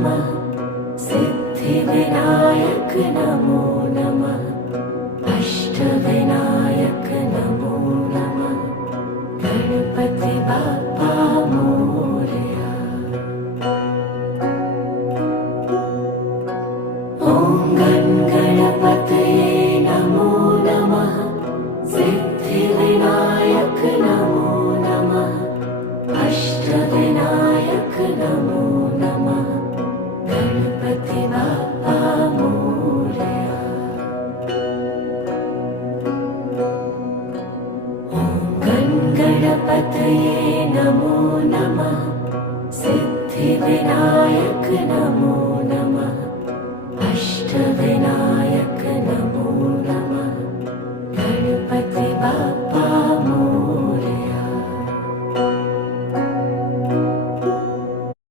नमः सिद्धिविनायक नमो नमः अष्टविनायक नमो नमः गणपति बाप्पा मोरया। ॐ गणपतये नमो नमः सिद्धिविनायक नमो नमः अष्टविनायक नमो नमः गणपति बाप्पा मोरया। ॐ गणपतये नमो नमः सिद्धिविनायक नमो नमः अष्टविनायक